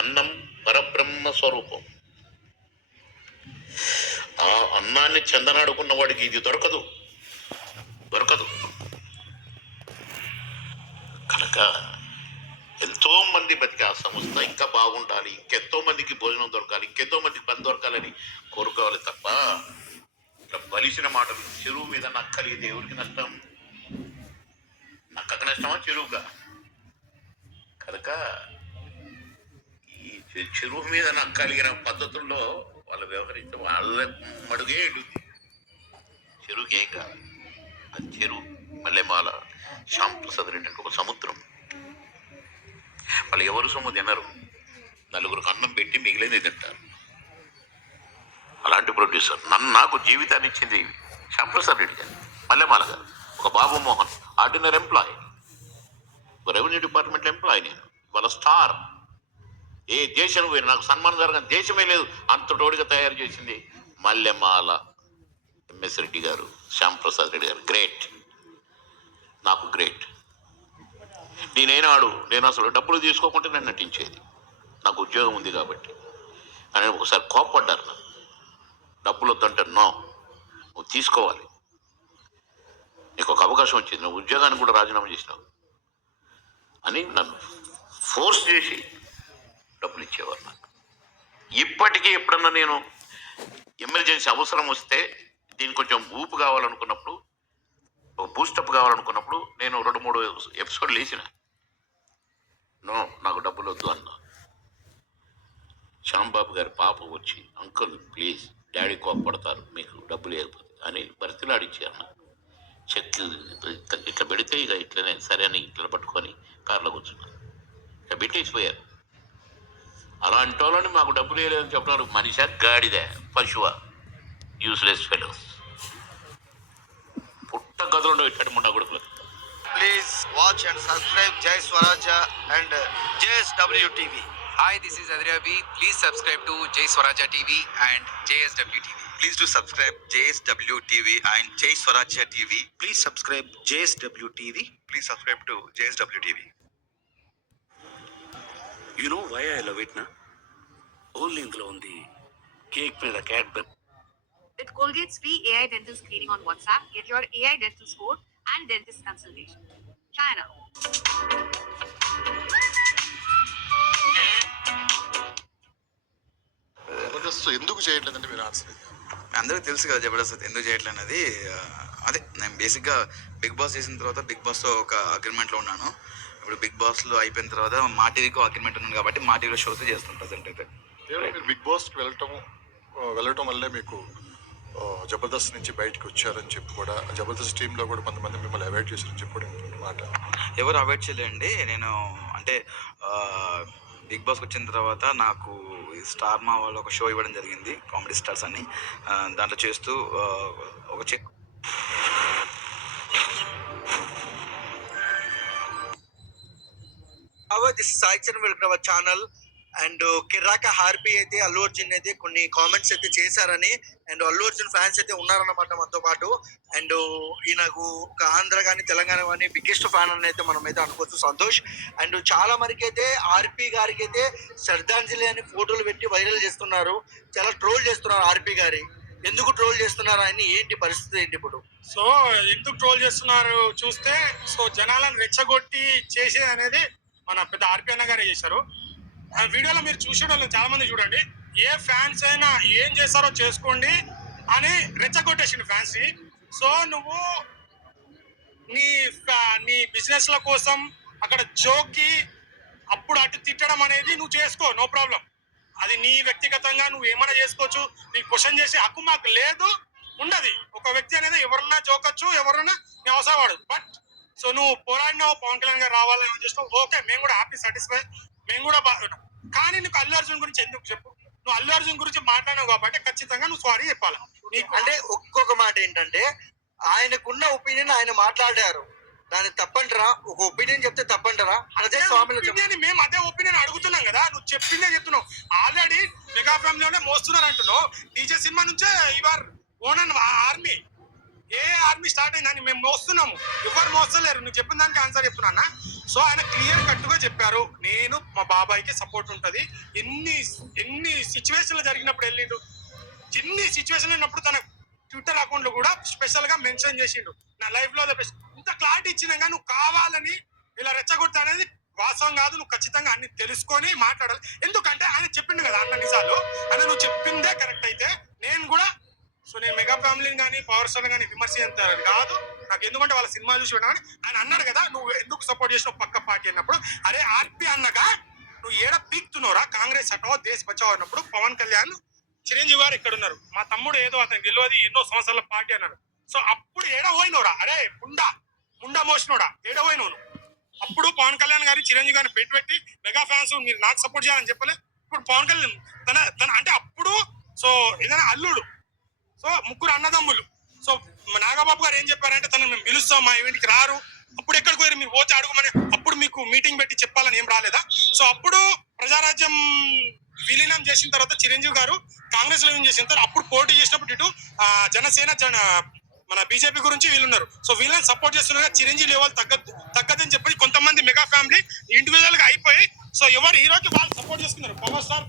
అన్నం పరబ్రహ్మ స్వరూపం. ఆ అన్నాన్ని చెందనాడుకున్న వాడికి ఇది దొరకదు. కనుక ఎంతో మంది బతికి ఆ సంస్థ ఇంకా బాగుండాలి, ఇంకెంతో మందికి భోజనం దొరకాలి, ఇంకెంతో మందికి పని దొరకాలని కోరుకోవాలి తప్ప ఇట్లా బలిసిన మాటలు. చెరువు మీద నక్కలి దేవుడికి నష్టం, నక్కకు నష్టమా చెరువుగా? కనుక ఈ చెరువు మీద నక్కలిగిన పద్ధతుల్లో వాళ్ళు వ్యవహరించే వాళ్ళ మడుగే ఎడుతుంది. చెరువుకి ఏం కాదు, అది చెరువు. మల్లెమాల శ్యామ్ ప్రసాద్ రెడ్డి అంటే ఒక సముద్రం. వాళ్ళు ఎవరు సొమ్ము తినరు, నలుగురికి అన్నం పెట్టి మిగిలింది తింటారు. అలాంటి ప్రొడ్యూసర్ నాకు జీవితాన్ని ఇచ్చింది శ్యామ్ ప్రసాద్ రెడ్డి గారు, మల్లెమాల గారు, ఒక Babu Mohan ordinary employee, revenue department employee. నేను వాళ్ళ స్టార్. ఏ దేశం పోయినా నాకు సన్మానం జరగని దేశమే లేదు. అంతటోడిగా తయారు చేసింది మల్లెమాల ఎంఎస్ రెడ్డి గారు, శ్యామ్ ప్రసాద్ రెడ్డి గారు. గ్రేట్, నాకు గ్రేట్. నేను అసలు డబ్బులు తీసుకోకుండా నేను నటించేది, నాకు ఉద్యోగం ఉంది కాబట్టి అని. ఒకసారి కోప్పడ్డారు నాకు, డబ్బులు వద్దంటే నో, నువ్వు తీసుకోవాలి, నీకు ఒక అవకాశం వచ్చింది, నువ్వు ఉద్యోగానికి కూడా రాజీనామా చేసినావు అని నన్ను ఫోర్స్ చేసి డబ్బులు ఇచ్చేవారు నాకు. ఇప్పటికీ ఎప్పుడన్నా నేను ఎమర్జెన్సీ అవసరం వస్తే, దీనికి కొంచెం ఊపు కావాలనుకున్నప్పుడు, ఒక బూస్టప్ కావాలనుకున్నప్పుడు నేను 2-3 ఎపిసోడ్లు వేసిన. నో, నాకు డబ్బులు వద్దు అన్నా. శ్యాంబాబు గారి పాప వచ్చి, అంకుల్ ప్లీజ్, డాడీ కోపడతారు, మీకు డబ్బులు లేకపోతే అని బరితిలాడిచ్చి అన్న. చెక్ ఇట్లా పెడితే ఇక ఇట్లనే సరే అని ఇట్లా పట్టుకొని కార్లో కూర్చున్నాను. ఇట్లా పెట్టేసిపోయారు. అలాంటి వాళ్ళని మాకు డబ్బులు వేయలేదని చెప్పడానికి మనిషా గాడిదే పశువ, యూస్లెస్ ఫెలోస్. పుట్ట గదులు ఇట్టడి ముండా కొడుకులు. Please watch and subscribe Jai Swarajya and JSW TV. Hi, this is Adria B. Please subscribe to Jai Swarajya TV and JSW TV. Please do subscribe JSW TV and Jai Swarajya TV. Please subscribe JSW TV. Please subscribe to JSW TV. You know why I love it, na? Only ఇందులో ఉంది cake మీద Cadbury. With Colgate's free AI dental screening on WhatsApp, get your AI dental score and dentist consultation. Try now. Jabardasth ఎందుకు చేయట్లేదంటే మీరు answer ఇది. అందరికీ తెలుసు కదా జబర్దస్త్ ఎందుకు చేయట్లేదు అనేది. అదే నేను బేసిక్గా బిగ్ బాస్ చేసిన తర్వాత బిగ్ బాస్తో ఒక అగ్రిమెంట్లో ఉన్నాను. ఇప్పుడు బిగ్ బాస్లో అయిపోయిన తర్వాత మా టీవీకి అగ్రిమెంట్ ఉన్నాను కాబట్టి మా టీవీలో షోస్ చేస్తాను ప్రజెంట్ అయితే. మీరు బిగ్ బాస్కి వెళ్ళటం వల్లే మీకు జబర్దస్త్ నుంచి బయటకు వచ్చారని చెప్పి కూడా, జబర్దస్త్ టీంలో కూడా కొంతమంది మిమ్మల్ని అవాయిడ్ చేశారని చెప్పి కూడా మాట. ఎవరు అవాయిడ్ చేయలేండి. నేను అంటే బిగ్ బాస్కి వచ్చిన తర్వాత నాకు స్టార్ మా వాళ్ళు ఒక షో ఇవ్వడం జరిగింది, కామెడీ స్టార్స్ అని. దాంట్లో చేస్తూ ఒక check this Sai Charan, welcome our channel. And కిర్రాక హార్పీ అయితే అల్లు అర్జున్ అయితే కొన్ని కామెంట్స్ అయితే చేశారని, అండ్ అల్లు అర్జున్ ఫ్యాన్స్ అయితే ఉన్నారన్నమాట మనతో పాటు. అండ్ ఈయనకు ఒక ఆంధ్ర కానీ తెలంగాణ కానీ బిగ్గెస్ట్ ఫ్యాన్ అని అయితే మనం అయితే అనుకోవచ్చు, సంతోష్. అండ్ చాలా మందికి అయితే ఆర్పీ గారికి అయితే శ్రద్ధాంజలి అని ఫోటోలు పెట్టి వైరల్ చేస్తున్నారు, చాలా ట్రోల్ చేస్తున్నారు ఆర్పీ గారి. ఎందుకు ట్రోల్ చేస్తున్నారు అని, ఏంటి పరిస్థితి ఏంటి ఇప్పుడు? సో ఎందుకు ట్రోల్ చేస్తున్నారు చూస్తే, సో జనాలను రెచ్చగొట్టి చేసేది అనేది మన పెద్ద ఆర్పీ అన్న గారే చేశారు. ఆ వీడియోలో మీరు చూసేవాళ్ళు చాలా మంది చూడండి, ఏ ఫ్యాన్స్ అయినా ఏం చేస్తారో చేసుకోండి అని రెచ్చగొట్టేసిండు ఫ్యాన్స్ ని. సో నువ్వు నీ బిజినెస్ ల కోసం అక్కడ జోక్కి అప్పుడు అటు తిట్టడం అనేది నువ్వు చేసుకో, నో ప్రాబ్లం. అది నీ వ్యక్తిగతంగా నువ్వు ఏమైనా చేసుకోవచ్చు, నీకు క్వశ్చన్ చేసే హక్కు మాకు లేదు, ఉండదు. ఒక వ్యక్తి అనేది ఎవరన్నా జోకచ్చు, ఎవరన్నా నీ అవసరం వాడు. బట్ సో నువ్వు పోరాడినావు, పవన్ కళ్యాణ్ గారు రావాలని చేస్తావు, ఓకే, మేము కూడా హ్యాపీ, సాటిస్ఫై, మేము కూడా బాగున్నాం. కానీ నీకు అల్లు అర్జున్ గురించి ఎందుకు చెప్పు? నువ్వు అల్లు అర్జున్ గురించి మాట్లాడినావు కాబట్టి ఖచ్చితంగా నువ్వు సారీ చెప్పాలి. నీకు అంటే ఒక్కొక్క మాట ఏంటంటే, ఆయనకున్న ఒపీనియన్ ఆయన మాట్లాడారు, దాన్ని తప్పంటారా? ఒక ఒపీనియన్ చెప్తే తప్పంటారా? మేము అదే ఒపీనియన్ అడుగుతున్నాం కదా, నువ్వు చెప్పిందే చెప్తున్నావు. ఆల్రెడీ మెగా ఫ్యామిలీలోనే మోస్తున్నారు అంటున్నావు. డీజే సినిమా నుంచే ఇవర్ own and army, a army start అయిందని మేము మోస్తున్నాము, ఎవరు మోస్తలేరు. నువ్వు చెప్పిన దానికి ఆన్సర్ చెప్తున్నా. సో ఆయన క్లియర్ కట్ గా చెప్పారు, నేను మా బాబాయ్కి సపోర్ట్ ఉంటది. ఎన్ని సిచ్యువేషన్లు జరిగినప్పుడు వెళ్ళిండు, ఎన్ని సిచ్యువేషన్ ఉన్నప్పుడు తన ట్విట్టర్ అకౌంట్ లో కూడా స్పెషల్ గా మెన్షన్ చేసిండు నా లైఫ్ లో ఇంత క్లారిటీ ఇచ్చినాక నువ్వు కావాలని ఇలా రెచ్చగొడతా అనేది వాస్తవం కాదు. నువ్వు ఖచ్చితంగా అన్ని తెలుసుకొని మాట్లాడాలి. ఎందుకంటే ఆయన చెప్పిండు కదా అన్న నిజాలు, ఆయన నువ్వు చెప్పిందే కరెక్ట్ అయితే నేను కూడా సో నేను మెగా ఫ్యామిలీని కానీ పవర్ స్టార్ కానీ విమర్శించాలని కాదు నాకు, ఎందుకంటే వాళ్ళ సినిమా చూసి విన్నాను. ఆయన అన్నాడు కదా నువ్వు ఎందుకు సపోర్ట్ చేసినావు పక్క పార్టీ అన్నప్పుడు, అరే ఆర్పి అన్నగా నువ్వు ఏడ పీక్తున్నావురా, కాంగ్రెస్ హటావో దేశ్ బచావో అన్నప్పుడు పవన్ కళ్యాణ్ చిరంజీవి గారు ఇక్కడ ఉన్నారు, మా తమ్ముడు ఏదో అతనికి తెలియదు ఎన్నో సంవత్సరాల పార్టీ అన్నారు. సో అప్పుడు ఏడ పోయినవురా, అరే ముండా మోసినోడా ఏడ పోయినవు నువ్వు? అప్పుడు పవన్ కళ్యాణ్ గారి చిరంజీవి గారిని పెట్టి మెగా ఫ్యాన్స్ మీరు నాకు సపోర్ట్ చేయాలని చెప్పలే. ఇప్పుడు పవన్ కళ్యాణ్ తన అంటే అప్పుడు సో ఏదైనా అల్లుడు, సో ముగ్గురు అన్నదమ్ములు. సో నాగబాబు గారు ఏం చెప్పారంటే తనని మేము పిలుస్తాం మా ఈవెంట్కి రారు, అప్పుడు ఎక్కడికి పోయారు మీరు పోతే అడుగుమని, అప్పుడు మీకు మీటింగ్ పెట్టి చెప్పాలని ఏం రాలేదా? సో అప్పుడు ప్రజారాజ్యం విలీనం చేసిన తర్వాత చిరంజీవి గారు కాంగ్రెస్ లో విలీనం చేసిన తర్వాత అప్పుడు పోటీ చేసినప్పుడు ఇటు జనసేన మన బీజేపీ గురించి వీళ్ళున్నారు. సో వీళ్ళని సపోర్ట్ చేస్తున్నారు. చిరంజీవి లెవెల్ తగ్గదని చెప్పి కొంతమంది మెగా ఫ్యామిలీ ఇండివిజువల్ గా అయిపోయి సో ఎవరు హీరోకి వాళ్ళు సపోర్ట్ చేసుకున్నారు. Power star